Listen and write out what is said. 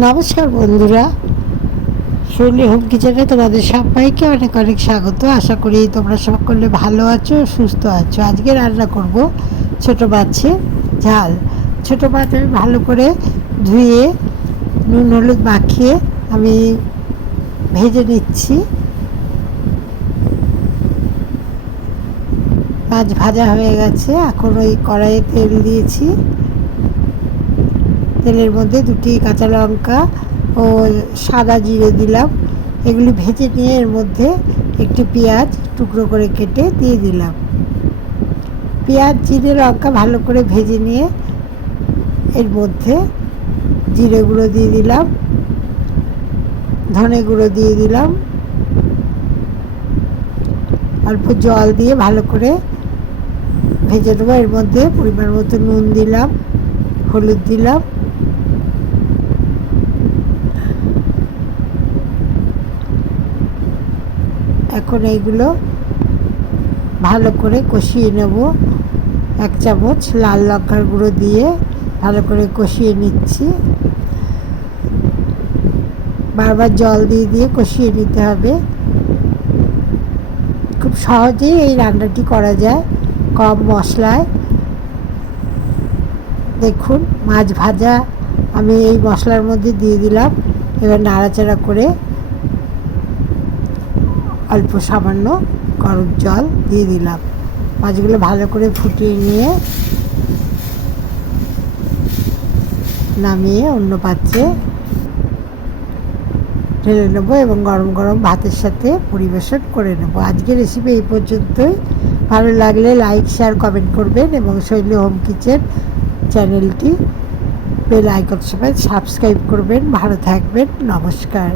নমস্কার বন্ধুরা। শৈলী হোম কিচেনে তোমাদের সবাইকে অনেক অনেক স্বাগত। আশা করি তোমরা সকলে ভালো আছো, সুস্থ আছো। আজকে রান্না করব ছোট মাছের ঝাল। ছোট মাছ আমি ভালো করে ধুয়ে নুন, হলুদ মাখিয়ে আমি ভেজে নিচ্ছি। মাছ ভাজা হয়ে গেছে। এখন ওই কড়াইয়ে তেল দিয়েছি। তেলের মধ্যে দুটি কাঁচা লঙ্কা ও সাদা জিরে দিলাম। এগুলি ভেজে নিয়ে এর মধ্যে একটি পেঁয়াজ টুকরো করে কেটে দিয়ে দিলাম। পেঁয়াজ, জিরে, লঙ্কা ভালো করে ভেজে নিয়ে এর মধ্যে জিরে গুঁড়ো দিয়ে দিলাম, ধনে গুঁড়ো দিয়ে দিলাম। অল্প জল দিয়ে ভালো করে ভেজে নেব। এর মধ্যে পরিমাণ মতো নুন দিলাম। হলুদ দিলাম। এখন এইগুলো ভালো করে কষিয়ে নেব। এক চামচ লাল লঙ্কার গুঁড়ো দিয়ে ভালো করে কষিয়ে নিচ্ছি। বারবার জল দিয়ে দিয়ে কষিয়ে নিতে হবে। খুব সহজেই এই রান্নাটি করা যায়। কম মশলায় দেখুন, মাছ ভাজা আমি এই মশলার মধ্যে দিয়ে দিলাম। এবার নাড়াচাড়া করে অল্প সামান্য গরম জল দিয়ে দিলাম। মাছগুলো ভালো করে ফুটিয়ে নিয়ে নামিয়ে অন্য পাত্রে ঢেলে নেব এবং গরম গরম ভাতের সাথে পরিবেশন করে নেব। আজকের রেসিপি এই পর্যন্তই। ভালো লাগলে লাইক শেয়ার কমেন্ট করবেন এবং শৈলী হোম কিচেন চ্যানেলটি বেল আইকন সবাই সাবস্ক্রাইব করবেন ভালো থাকবেন নমস্কার।